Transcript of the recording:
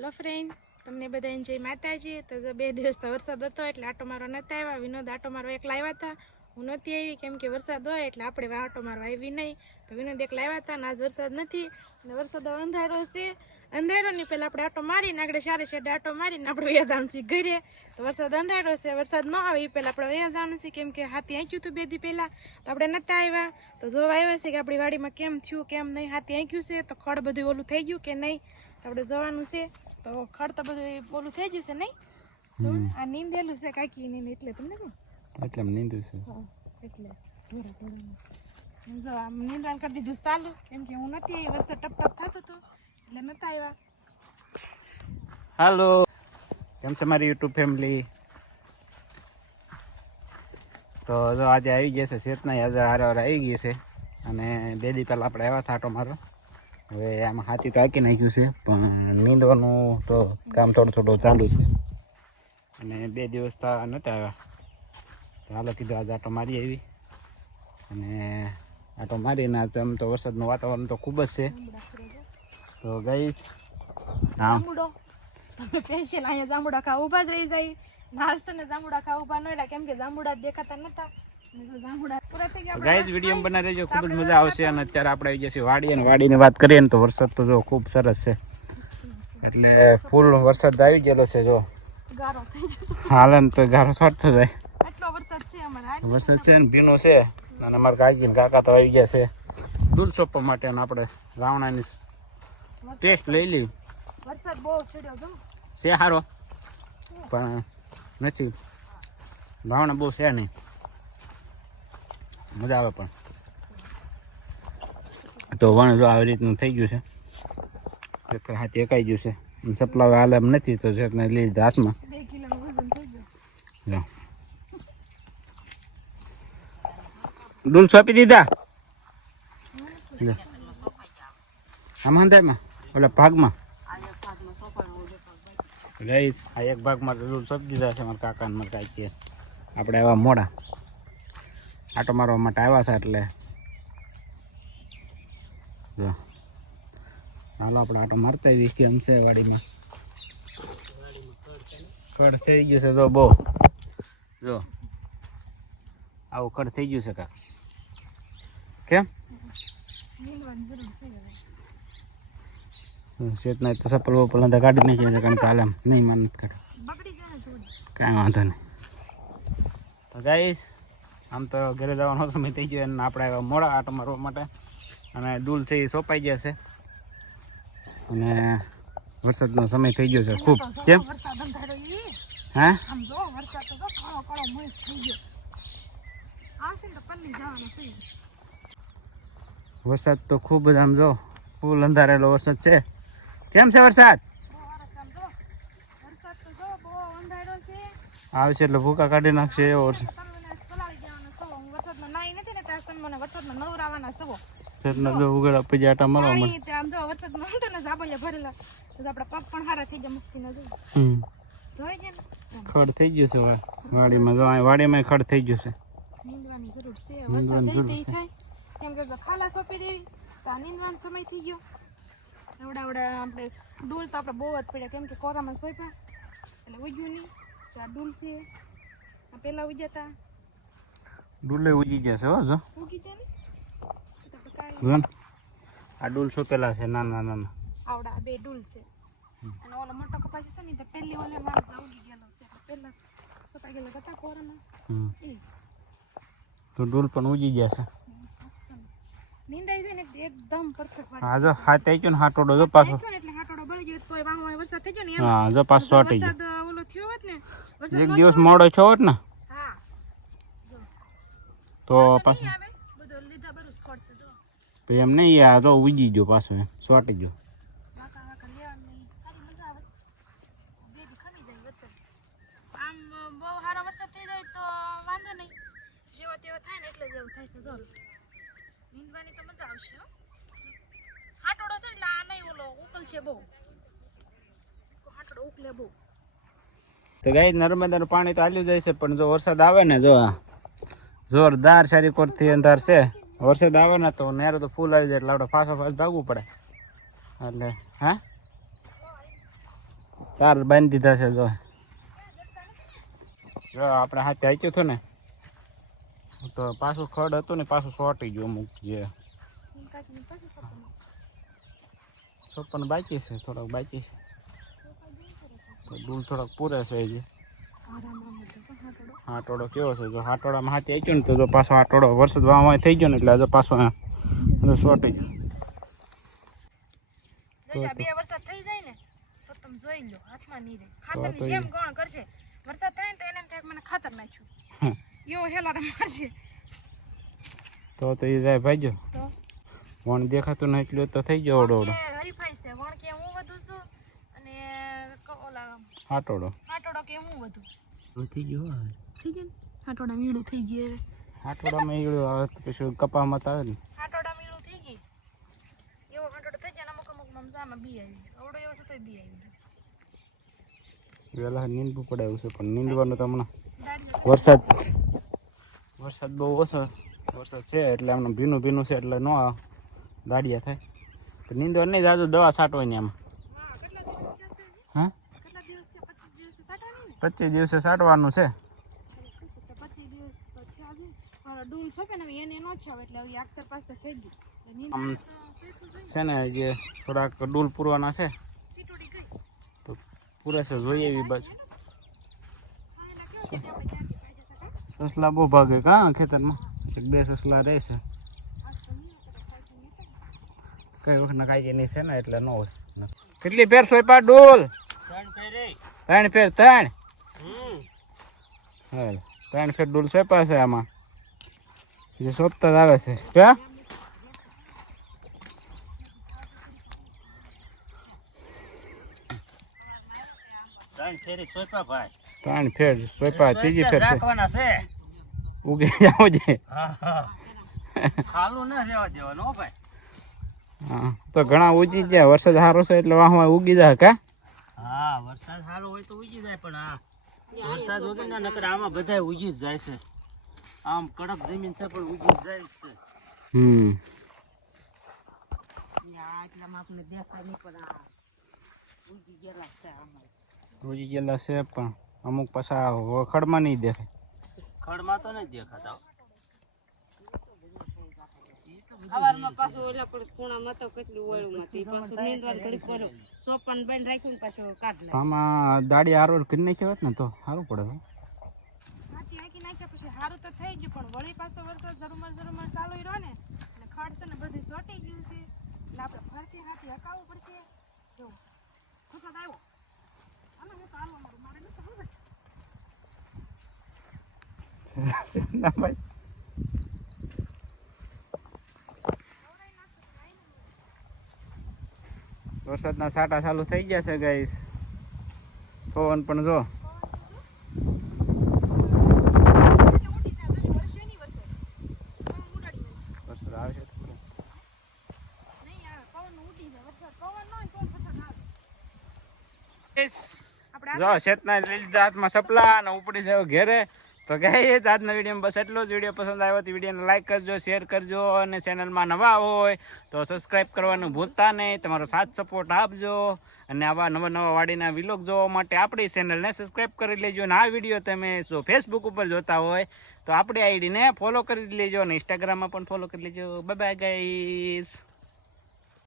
Hello friend, તમને બધાને જય માતાજી। તો જો 2 દિવસ તો વરસાદ હતો એટલે આટો મારવા નતા આવ્યા। વિનોદ આટો મારવા એકલા આવ્યા હતા, હું નહોતી આવી કેમ કે વરસાદ હોય એટલે આપણે આટો મારવા આવી નહીં। તો વિનોદ એકલા આવ્યા હતા ને આજ વરસાદ નથી અને વરસાદ અંધારો છે। અંધારો ની પહેલા આપણે આટો મારીને આગળ સારે સાડે આટો મારીને આપણે વયા જવાનું છે ઘરે। તો વરસાદ અંધારો છે, વરસાદ ન આવે એ પહેલા આપણે વયા જવાનું છે કેમ કે હાથી આંક્યું હતું 2 દી પહેલા તો આપણે નતા આવ્યા। તો જોવા આવ્યા છે કે આપણી વાડીમાં કેમ થયું કેમ નહીં, હાથી આંક્યું છે તો ખડ બધું ઓલું થઈ ગયું કે નહીં આપણે જોવાનું છે। તો ખડ તો બધું બોલું થઈ ગયું છે નહીં, આ નીંદેલું છે કાકી ની એટલે તમને કહું એટલે નીંદું છે એટલે જો આમ નીંદણ કરી દીધું ચાલુ કેમ કે હું નથી આવી, વરસાદ ટપ ટપ થતો હતો એટલે નતા આવ્યા। હાલો, કેમ છે મારી યુટ્યુબ ફેમિલી? તો જો આજે આવી ગયા છે ચેતના, આજે હારે આવી ગઈ છે અને 2 દી પહેલાં આપણે આવ્યા હતા આટો મારો। હવે આમાં હાથી તો આંકી નાખ્યું છે પણ નીંદવાનું તો કામ થોડું ચાલુ છે અને 2 દિવસ તો નહોતા આવ્યા તો હાલો કીધું આજે આટો મારી આવી અને આટો મારીને આમ તો વરસાદનું વાતાવરણ તો ખૂબ જ છે। તો ગઈ જાંબુડો સ્પેશિયલ અહીંયા જાંબુડા ખાવા ઊભા જ રહી જાય, નાસ્તો ને જાંબુડા ખાવા ઊભા ન રહ્યા કેમ કે જાંબુડા દેખાતા નતા। ગાઈઝ વિડીયો બનાવી રહેજો, ખૂબ જ મજા આવશે। અને અત્યારે આપણે આવી જશે વાડી, અને વાડીની વાત કરીએ ને તો વરસાદ તો જો ખૂબ સરસ છે, એટલે ફૂલ વરસાદ આવી ગયેલો છે। જો હાલ તો ગારો છોડતો જાય એટલો વરસાદ છે અમારે, વરસાદ છે ને ભીનો છે। અને અમારા કાકી ને કાકા તો આવી ગયા છે દૂધ સોંપવા માટે, અને આપણે રાવણાની ટેસ્ટ લઈ લઈ। વરસાદ બહુ છેડ્યો જો છે સારો પણ નથી, રાવણા બહુ છે નહીં, મજા આવે પણ તો વણ જો આવી રીતનું થઈ ગયું છે, હાથી એકાઈ ગયું છે, ચપલા હાલ એમ નથી તો છે લઈ લીધા હાથમાં। 2 કિલોનું વજન થઈ ગયું। ડૂલ સોંપી દીધા આમાં અંદાજમાં ઓલા ભાગમાં ગઈ આ એક ભાગમાં ડૂલ સોંપી દીધા છે મારા કાકા ને મારા કાકી। આપણે આવ્યા મોડા આટો મારવા માટે આવ્યા છે એટલે જો હાલો આપણે આટો મારતા આવીશ કેમ છે વાડીમાં। ખડ થઈ ગયું છે જો બહુ, જો આવું ખડ થઈ ગયું છે કાક કેમ ચેતના તો સપલ વપલ અંદર કાઢી નાખી છે કારણ કે હાલ એમ નહીં મહેનત કરે કાંઈ વાંધો નહીં। તો ગાઈશ આમ તો ઘરે જવાનો સમય થઈ ગયો અને આપણે આવ્યા મોડા આટો મારવા માટે, અને ડૂલ છે એ સોંપાઈ ગયા છે અને વરસાદનો સમય થઈ ગયો છે ખૂબ। કેમ હા વરસાદ તો ખૂબ જ આમ જો ફૂલ અંધારેલો વરસાદ છે। કેમ છે વરસાદ? આવશે એટલે ભૂકા કાઢી નાખશે એવો વરસાદ। ઉગડા પછી આટા મારવા મળે, ખડ થઈ ગયું છે વાડીમાં, જો વાડીમાં ખડ થઈ ગયું છે, નીંદવાની જરૂર છે, વરસાદ જલ્દી થાય કેમ કે ખાલા સોંપી દેવી તો નીંદવાનો સમય થઈ ગયો। એવડા આપણે ડૂલ તો આપણે બહુ જ પડ્યા કેમ કે કોરામાં સોંપ્યા એટલે ઉગ્યું નહીં। આ ડૂલ છે આ પેલા ઉગ્યા હતા, ડૂલે ઉગી ગયા છે હો જો ઉગી જાય ને આ ડૂલ સોંપેલા છે નાના નાના આવડા 2 ડૂલ છે અને ઓલો મોટો કપાસ છે ને તો પહેલી ઓલે માણસ ઉગી ગયેલો છે, પહેલા સોંપાઈ ગયેલા હતા કોરામાં તો ડૂલ પણ ઉગી ગયા છે। નીંદાઈ જાય ને એકદમ પરફેક્ટ હા જો હાથ આવી ગયો ને હાટોડો જો પાછો, એટલે હાટોડો બળી ગયો તો વાહમાં વરસાદ થઈ ગયો ને હા જો પાછો સોટી ગયો, વરસાદ ઓલો થયો હોત ને વરસાદ એક દિવસ મોડો થયો હોત ને હા તો પાછો બધો લીધા બરું ખડ છે જો તો એમ નહીં આ જો ઉગી ગયો પાછો એમ સોટી ગયો। વાકા લેવાની સારી મજા આવે, બેદી ખમી જાય વરસાદ। આમ બહુ સારો વરસાદ થઈ જાય તો વાંધો નહીં, જેવો તેવો થાય ને એટલે જેવું થાય છે જો નીંદવાની તો મજા આવશે હો। હાટોડો છે એટલે આ નહીં ઓલો ઉકલશે બહુ, હાટોડો ઉકલે બહુ। તો ગાઈ નર્મદાનું પાણી તો હાલ્યું જાય છે પણ જો વરસાદ આવે ને જો જોરદાર સારી કોરથી અંધાર છે, વરસાદ આવે ને તો નેરો તો ફૂલ આવી જાય એટલે આપણે ફાસો ફાસ ભાગવું પડે એટલે હા તાર બાંધી દીધા છે જો આપણે હાથે આચ્યું હતું ને તો પાછું ખડ હતું ને પાછું સોટી ગયું અમુક જે સોપન બાકી છે થોડોક બાકી છે તો ડૂલ થોડોક પૂરે છે હજી હાટોડો કેવો છે જો હાટોડામાં હાથી આચ્યું ને તો જો પાછો હાટોડો વરસાદ વાવામાં થઈ ગયો ને એટલે આજે પાછો સોટી ગયો બે વરસાદ થઈ જાય ને તો તમે જોઈ લો હાથમાં નહીં રહે ખાતરની જેમ ગણ કરશે વરસાદ થાય ને તો એને એમ થાય કે મને ખાતર નાખ્યું એવો હેલારે મારશે તો એ જાય ભાઈજો તો વણ દેખાતું નહીં એટલું તો થઈ ગયો ઓડો ઓડો હરીફાઈ છે વણ કે હું વધુ છું અને ઓલા હાટોડો કે હું વધુ થઈ ગયો થઈ ગયું હાટોડા મીડું થઈ ગયું હાટોડામાં ઈગળું આવે તો પછી કપામાં આવે ને હાટોડા મીડું થઈ ગઈ એવો હાટોડો થઈ જાય અમુક મમસામાં બી આવી ઓડો એવો છે તો બી આવી વહેલા નીંદવું પડે એવું છે પણ નીંદવાનું તો હમણાં વરસાદ બહુ ઓછો વરસાદ છે એટલે હમણાં ભીનું છે એટલે ન દાડિયા થાય તો નીંદવાનું નહીં જાજુ દવા છાંટવાની આમાં હા 25 દિવસે છાંટવાનું છે ડૂલ છે ને એને નો છાવ એટલે હવે આખતર પાસે થઈ ગયું આમ છે ને જે થોડાક ડૂલ પૂરવાના છે તો પૂરે છે જોઈએ એવી બાજુ સસલા બહુ ભાગે કાં ખેતરમાં એક બે સસલા રહે છે કઈ વખત કાંઈ નહીં છે ને એટલે ન હોય કેટલી ફેર સોયપા ડૂલ 3 ફેર 3 ફેર ડૂલ સોયપા છે આમાં જે સોપતા જ આવે છે ક્યાં 3 ફેર સોયપા ત્રીજી ફેર છે ઉગી જાવ છે હા તો ઘણા ઉગી ગયા વરસાદ સારો છે એટલે વાહમાં ઉગી જાય કા હા વરસાદ સારો હોય તો ઉગી જાય પણ આ વરસાદ વગર ના નકર આમાં બધાય ઉગી જ જાય છે આમ કડક જમીન છે પણ ઉગી જ જાય છે આપણે દેખાય નહીં પણ ઉગી ગયેલા છે ઉગી ગયેલા છે પણ અમુક પાછા ખડમાં નહીં દેખાય ખડમાં તો નહીં દેખાતા અવારમાં પાછું ઓલા પર ખૂણામાં તો કેટલું ઓળું માંથી પાછું નીંદવાનું ઘડીક કર્યું સોપન બંધ રાખ્યું ને પાછું કાઢ લે આમાં દાડી આરોર કરી નાખ્યો હોત ને તો સારું પડે તો હાથી હાકી નાખ્યા પછી સારું તો થઈ ગયું પણ વળી પાછો વરસાદ ઝરુમર ચાલુ રહ્યો ને અને ખડ છે ને બધું સોટી ગયું છે એટલે આપણે ફરતી હાથી હકાવવું પડશે જો વરસાદ આવ્યો આમાં હું તો હાલવા મારું મારે નથી ખબર ના ભાઈ વરસાદના સાટા ચાલુ થઈ ગયા છે ગાઈસ પવન પણ જો વરસાદ આવશે જો શેતના લીધા હાથમાં સપલા અને ઉપડી જાય ઘેરે તો ગાઈસ આજના વિડીયોમાં બસ એટલો જ વિડીયો પસંદ આવ્યો તો વિડીયોને લાઈક કરજો શેર કરજો અને ચેનલમાં નવા હોય તો સબસ્ક્રાઈબ કરવાનું ભૂલતા નહીં તમારો સાથ સપોર્ટ આપજો અને આવા નવા વાડીના વિલોગ જોવા માટે આપણી ચેનલને સબસ્ક્રાઈબ કરી લેજો અને આ વિડીયો તમે જો ફેસબુક ઉપર જોતા હોય તો આપણી આઈડીને ફોલો કરી લેજો અને ઇન્સ્ટાગ્રામમાં પણ ફોલો કરી લેજો બાય બાય ગાઈસ.